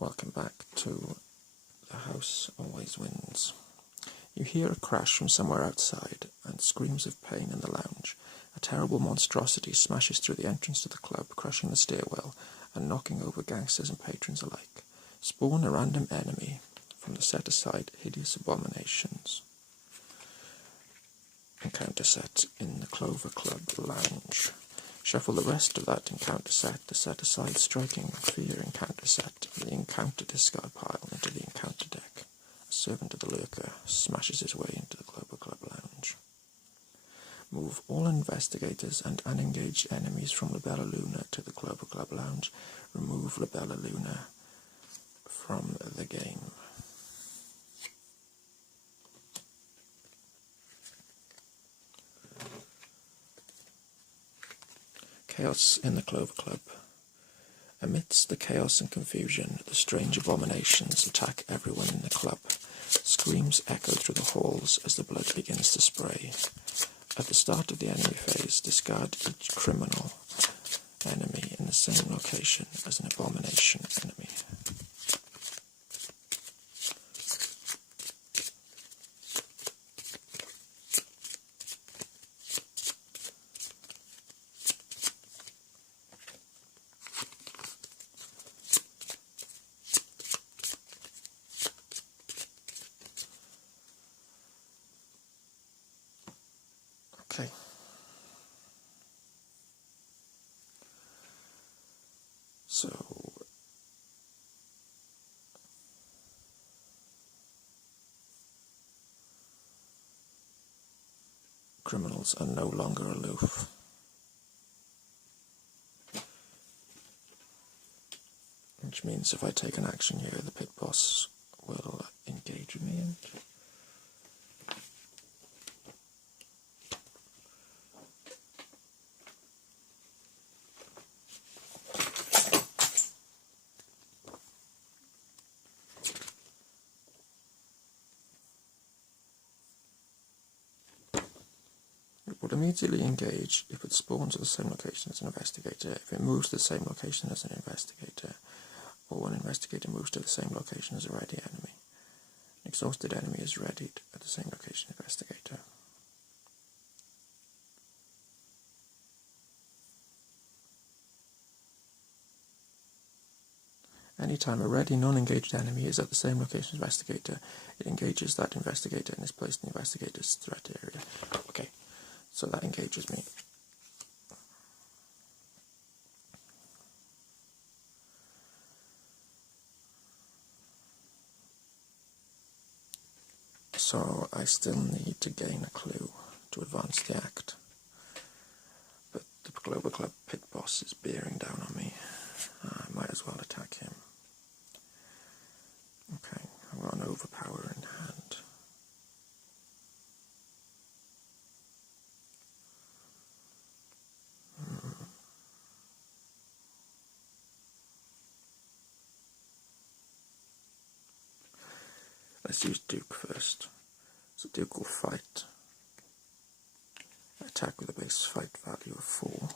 Welcome back to The House Always Wins. You hear a crash from somewhere outside and screams of pain in the lounge. A terrible monstrosity smashes through the entrance to the club, crushing the stairwell and knocking over gangsters and patrons alike. Spawn a random enemy from the set-aside hideous abominations. Encounter set in the Clover Club lounge. Shuffle the rest of that encounter set, the set-aside striking fear encounter set, the encounter discard pile into the encounter deck. A servant of the lurker smashes his way into the Clover Club lounge. Move all investigators and unengaged enemies from Libella Luna to the Clover Club lounge. Remove Libella Luna from the game. Chaos in the Clover Club. Amidst the chaos and confusion, the strange abominations attack everyone in the club. Screams echo through the halls as the blood begins to spray. At the start of the enemy phase, discard each criminal enemy in the same location as an abomination enemy. Okay. So, criminals are no longer aloof. Which means if I take an action here, the pit boss will engage me and it would immediately engage if it spawns at the same location as an investigator, if it moves to the same location as an investigator, or an investigator moves to the same location as a ready enemy. An exhausted enemy is readied at the same location as investigator. Anytime a ready non-engaged enemy is at the same location as investigator, it engages that investigator and is placed in the investigator's threat area. Okay, so that engages me. So I still need to gain a clue to advance the act. But the Clover Club pit boss is bearing down on me. I might as well attack him. Okay, I've got an overpower in hand. Let's use Duke first. So Duke will fight. Attack with a base fight value of 4.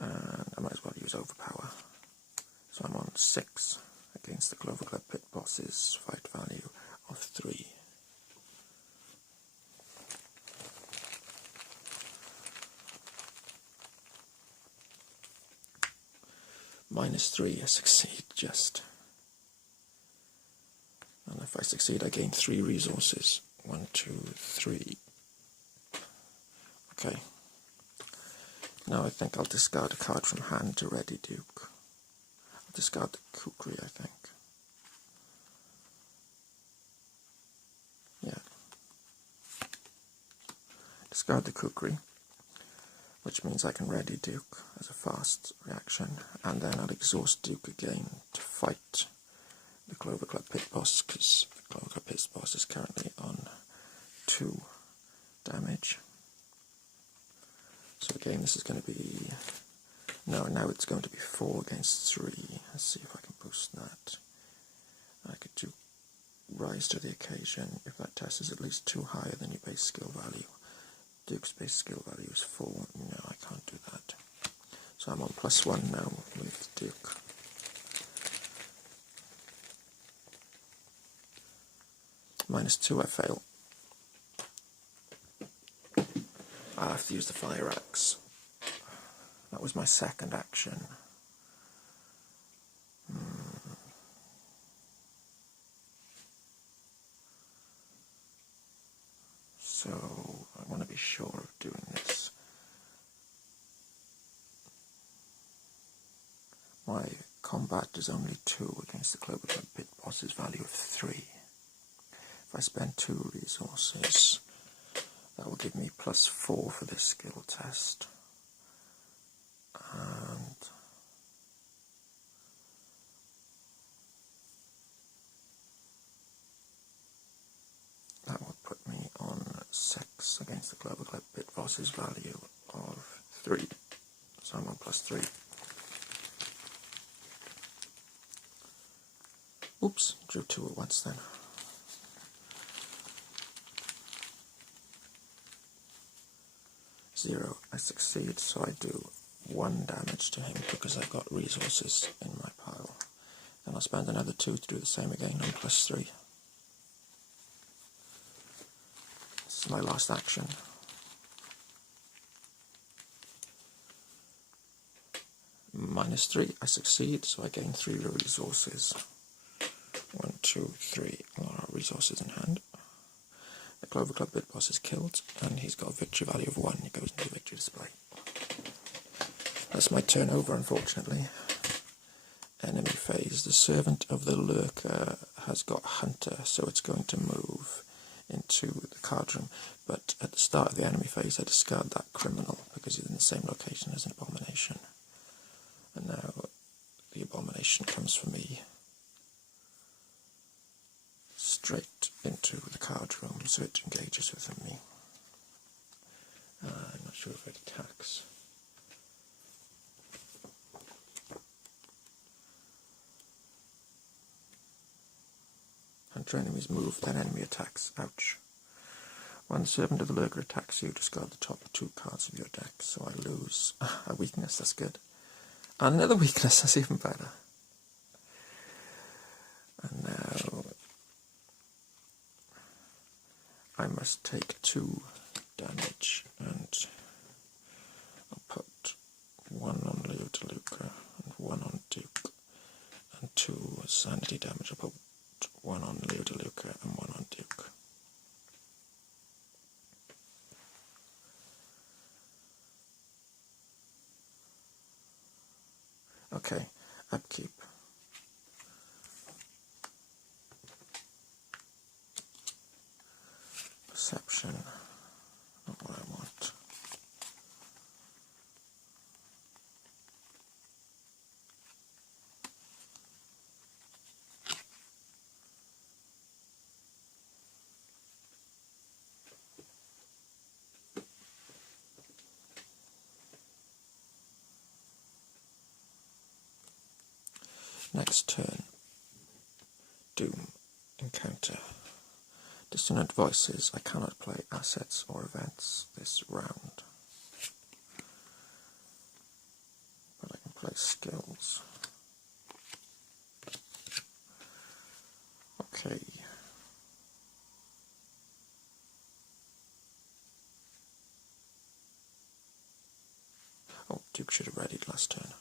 And I might as well use overpower. So I'm on 6 against the Clover Club pit boss's fight value of 3. -3, I succeed just. And if I succeed, I gain 3 resources. 1, 2, 3. Okay. Now I think I'll discard a card from hand to ready Duke. I'll discard the Kukri, I think. Yeah. Discard the Kukri, which means I can ready Duke as a fast reaction, and then I'll exhaust Duke again to fight the Clover Club pit boss, because the Clover Club pit boss is currently on 2 damage. So again, this is going to be... No, now it's going to be 4 against 3. Let's see if I can boost that. I could do Rise to the Occasion if that test is at least 2 higher than your base skill value. Duke's base skill value is 4. No, I can't do that. So I'm on +1 now with Duke. -2, I fail. I'll have to use the fire axe. That was my second action. So I want to be sure of doing this. My combat is only 2 against the Clover Club Pit Boss's value of 3. If I spend 2 resources, that will give me +4 for this skill test. And that will put me on 6 against the Clover Club Pit Boss's value of 3. So I'm on +3. Oops, drew 2 at once then. Zero, I succeed, so I do 1 damage to him because I've got resources in my pile. Then I'll spend another 2 to do the same again on +3. This is my last action. -3, I succeed, so I gain 3 resources. 1, 2, 3, a lot of resources in hand. The Clover Club Pit Boss is killed, and he's got a victory value of 1. He goes into the victory display. That's my turn over, unfortunately. Enemy phase. The Servant of the Lurker has got Hunter, so it's going to move into the card room. But at the start of the enemy phase, I discard that criminal because he's in the same location as an Abomination. And now the Abomination comes for me straight into the card room, so it engages with me. I'm not sure if it attacks. Hunter enemies move, then enemy attacks. Ouch. When the Servant of the Lurker attacks you, discard the top 2 cards of your deck, so I lose a weakness. That's good. And another weakness. That's even better. And now I must take 2 damage, and I'll put 1 on Leo DeLuca and 1 on Duke, and 2 sanity damage. I'll put 1 on Leo DeLuca and 1 on Duke. Okay, upkeep. Perception, not what I want. Next turn, Doom, encounter. Dissonant Voices. I cannot play assets or events this round, but I can play skills. Okay. Oh, Duke should have readied last turn.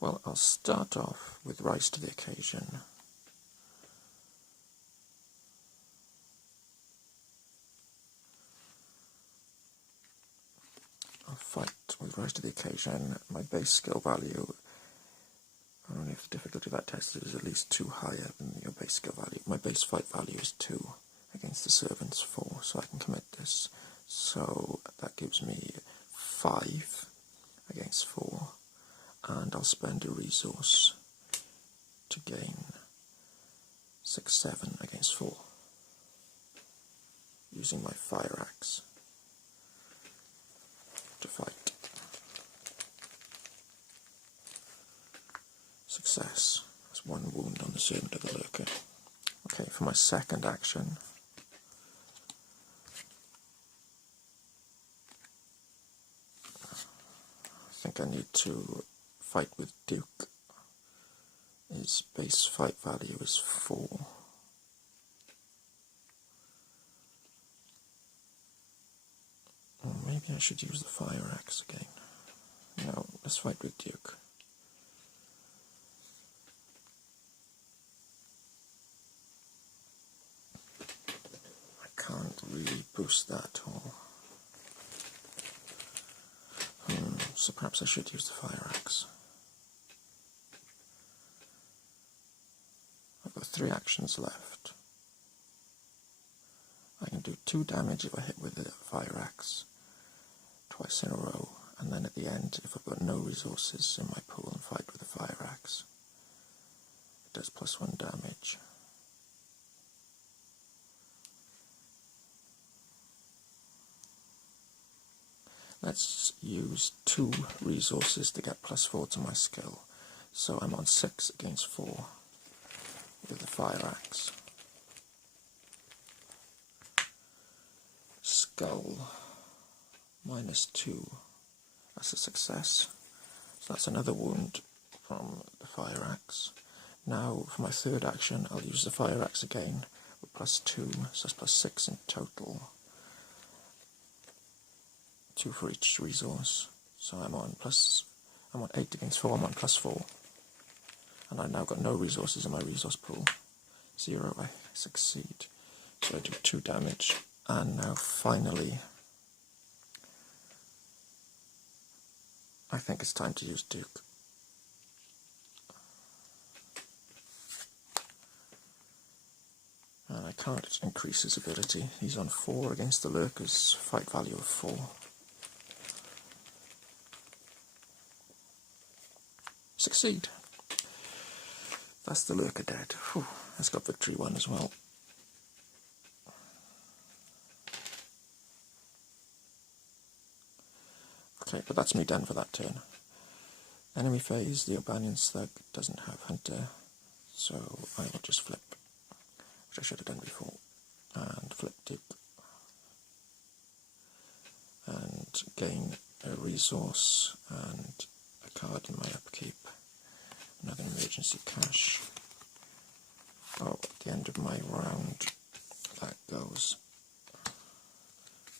Well, I'll start off with Rise to the Occasion. I'll fight with Rise to the Occasion. My base skill value, only if the difficulty of that test is at least 2 higher than your base skill value. My base fight value is 2 against the Servant's 4, so I can commit this. So that gives me 5 against 4. And I'll spend a resource to gain 6, 7 against 4, using my fire axe to fight. Success. That's 1 wound on the Servant of the Lurker. Okay, for my second action, I think I need to fight with Duke. His base fight value is 4. Maybe I should use the fire axe again. No, let's fight with Duke. I can't really boost that at all. So perhaps I should use the fire axe. I've got 3 actions left. I can do 2 damage if I hit with the fire axe twice in a row, and then at the end, if I've got no resources in my pool and fight with the fire axe, it does +1 damage. Let's use 2 resources to get +4 to my skill. So I'm on 6 against 4 with the fire axe. Skull -2. That's a success. So that's another wound from the fire axe. Now for my 3rd action, I'll use the fire axe again with +2, so that's +6 in total. 2 for each resource. So I'm on 8 against 4, I'm on +4. And I've now got no resources in my resource pool. 0, I succeed. So I do 2 damage. And now finally, I think it's time to use Duke. And I can't increase his ability. He's on 4 against the Lurker's fight value of 4. Succeed. That's the Lurker dead. Whew, that's got victory 1 as well. Okay, but that's me done for that turn. Enemy phase, the Urbanian Slug doesn't have Hunter, so I will just flip, which I should have done before, and flip Duke. And gain a resource and a card in my upkeep. Another emergency cash. Oh, at the end of my round, that goes.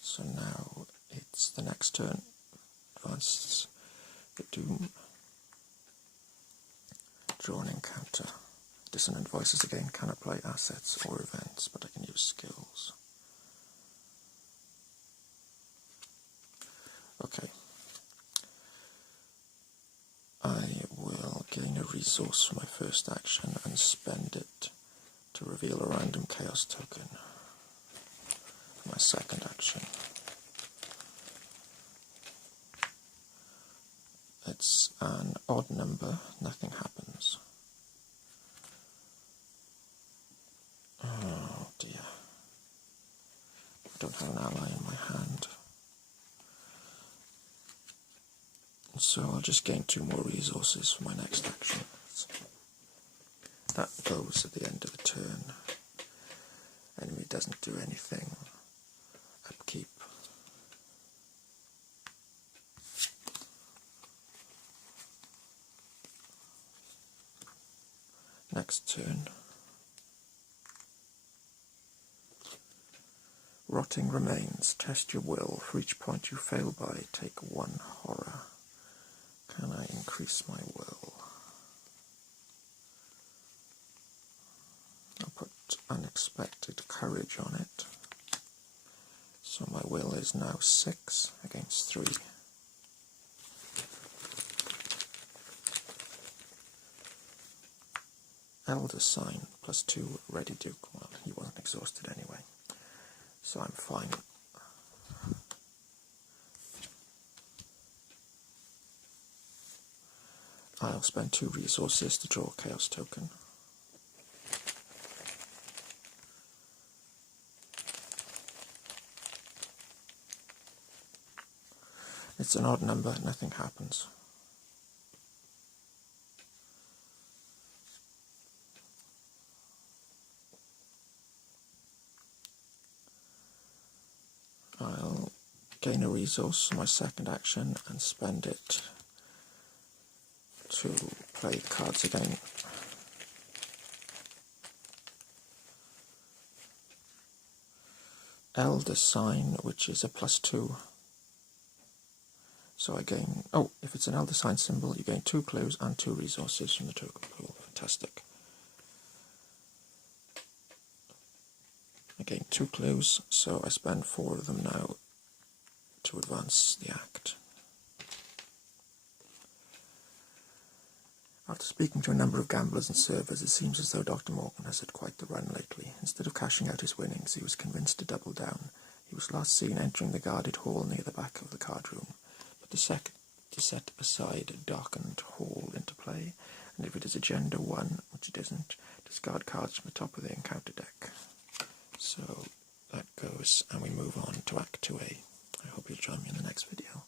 So now it's the next turn. Advances the Doom. Draw an encounter. Dissonant voices again can apply assets or events, but I can use skills. Okay. I will gain a resource for my first action and spend it to reveal a random chaos token for my second action. It's an odd number, nothing happens. Oh dear. I don't have an ally in my hand. So I'll just gain 2 more resources for my next action. That goes at the end of the turn. Enemy doesn't do anything. Upkeep. Next turn. Rotting remains. Test your will. For each point you fail by, take 1 horror. Can I increase my will? I'll put unexpected courage on it. So my will is now 6 against 3. Elder Sign +2 Ready Duke. Well, he wasn't exhausted anyway, so I'm fine. I'll spend 2 resources to draw a chaos token. It's an odd number, nothing happens. I'll gain a resource for my second action and spend it to play cards again. Elder Sign, which is a +2, So I gain, oh, if it's an elder sign symbol, you gain 2 clues and 2 resources from the token pool. Fantastic. I gain 2 clues, so I spend 4 of them now to advance the act. After speaking to a number of gamblers and servers, it seems as though Dr. Morgan has had quite the run lately. Instead of cashing out his winnings, he was convinced to double down. He was last seen entering the guarded hall near the back of the card room. But to set aside a darkened hall into play, and if it is agenda 1, which it isn't, discard cards from the top of the encounter deck. So that goes, and we move on to Act 2A. I hope you'll join me in the next video.